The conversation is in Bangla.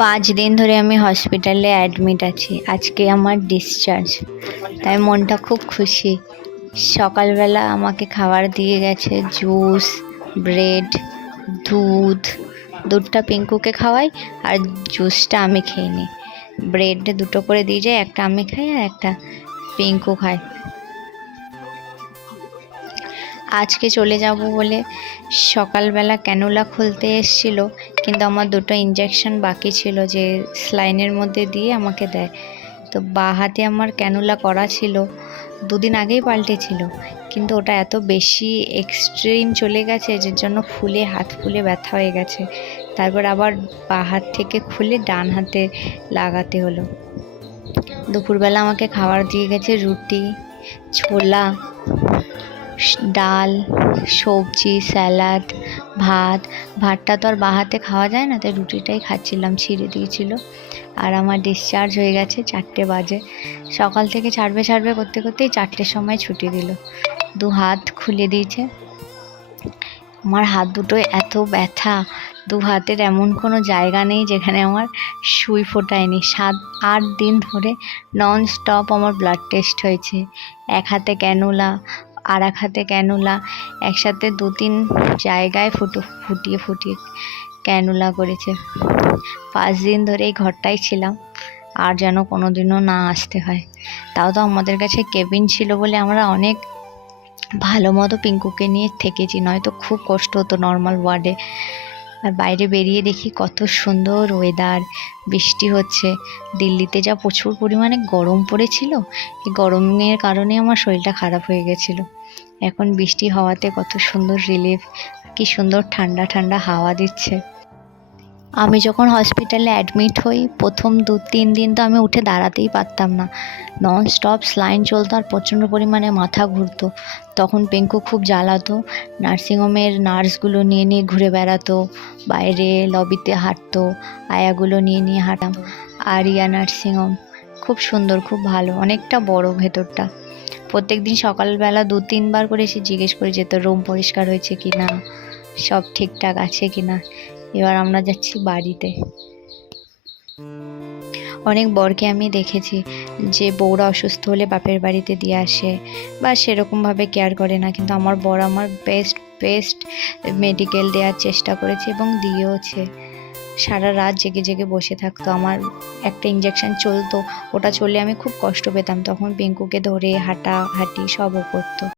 5 দিন ধরে আমি হসপিটালে অ্যাডমিট আছি। আজকে আমার ডিসচার্জ, তাই মনটা খুব খুশি। সকালবেলা আমাকে খাবার দিয়ে গেছে জুস, ব্রেড, দুধ। দুধটা পিঙ্কুকে খাওয়াই আর জুসটা আমি খেয়ে নিই। ব্রেড 2টো করে দিয়ে যায়, একটা আমি খাই আর একটা পিঙ্কু খায়। আজকে চলে যাব বলে সকালবেলা ক্যানুলা খুলতে এসেছিল, কিন্তু আমার 2টো ইঞ্জেকশন বাকি ছিল যে স্লাইনের মধ্যে দিয়ে আমাকে দেয়। তো বাঁ হাতে আমার ক্যানুলা করা ছিল, 2 দিন আগেই পাল্টেছিল, কিন্তু ওটা এত বেশি এক্সট্রিম চলে গেছে যে জন্য হাত ফুলে ব্যথা হয়ে গেছে। তারপর আবার বাঁ হাত থেকে খুলে ডান হাতে লাগাতে হলো। দুপুরবেলা আমাকে খাবার দিয়ে গেছে রুটি, ছোলা, ডাল, সবজি, স্যালাড, ভাতটা তো আর বাঁ হাতে খাওয়া যায় না, তাই রুটিটাই খাচ্ছিলাম, ছিঁড়ে দিয়েছিল। আর আমার ডিসচার্জ হয়ে গেছে 4টে বাজে। সকাল থেকে ছাড়বে করতে করতেই 4টের সময় ছুটি দিল। 2 হাত খুলে দিয়েছে। আমার হাত দুটো এত ব্যথা, 2 হাতের এমন কোনো জায়গা নেই যেখানে আমার সুই ফোটায়নি। 7-8 দিন ধরে নন স্টপ আমার ব্লাড টেস্ট হয়েছে। এক হাতে ক্যানুলা, আর এক হাতে ক্যানুলা, একসাথে 2-3 জায়গায় ফুটিয়ে ক্যানুলা করেছে। 5 দিন ধরে এই ঘরটাই ছিলাম, আর যেন কোনোদিনও না আসতে হয়। তাও তো আমাদের কাছে কেবিন ছিল বলে আমরা অনেক ভালো মতো পিঙ্কুকে নিয়ে থেকেছি, নয়তো খুব কষ্ট হতো নর্মাল ওয়ার্ডে। আর বাইরে বেরিয়ে দেখি কত সুন্দর ওয়েদার, বৃষ্টি হচ্ছে। দিল্লিতে যা প্রচুর পরিমাণে গরম পড়েছিল, এই গরমের কারণে আমার শরীরটা খারাপ হয়ে গেছিল। এখন বৃষ্টি হওয়াতে কত সুন্দর রিলিফ, কি সুন্দর ঠান্ডা ঠান্ডা হাওয়া দিচ্ছে। আমি যখন হসপিটালে অ্যাডমিট হই, প্রথম 2-3 দিন তো আমি উঠে দাঁড়াতেই পারতাম না। নন স্টপ স্লাইন চলতো আর প্রচণ্ড পরিমাণে মাথা ঘুরতো। তখন পিঙ্কু খুব জ্বালাতো। নার্সিংহোমের নার্সগুলো নিয়ে ঘুরে বেড়াতো, বাইরে লবিতে হাঁটতো, আয়াগুলো নিয়ে হাঁটাম। আরিয়া নার্সিংহোম খুব সুন্দর, খুব ভালো, অনেকটা বড় ভেতরটা। প্রত্যেকদিন সকালবেলা 2-3 বার করে এসে জিজ্ঞেস করে যেত রুম পরিষ্কার হয়েছে কি না, সব ঠিকঠাক আছে কি না। এবার আমরা যাচ্ছি বাড়িতে। অনেক বরকে আমি দেখেছি যে বউরা অসুস্থ হলে বাপের বাড়িতে দিয়ে আসে বা সেরকমভাবে কেয়ার করে না, কিন্তু আমার বর আমার বেস্ট মেডিকেল দেওয়ার চেষ্টা করেছে এবং দিয়েওছে। সারা রাত জেগে বসে থাকতো। আমার একটা ইঞ্জেকশন চলতো, ওটা চললে আমি খুব কষ্ট পেতাম, তখন পিঙ্কুকে ধরে হাঁটাহাঁটি সবও করতো।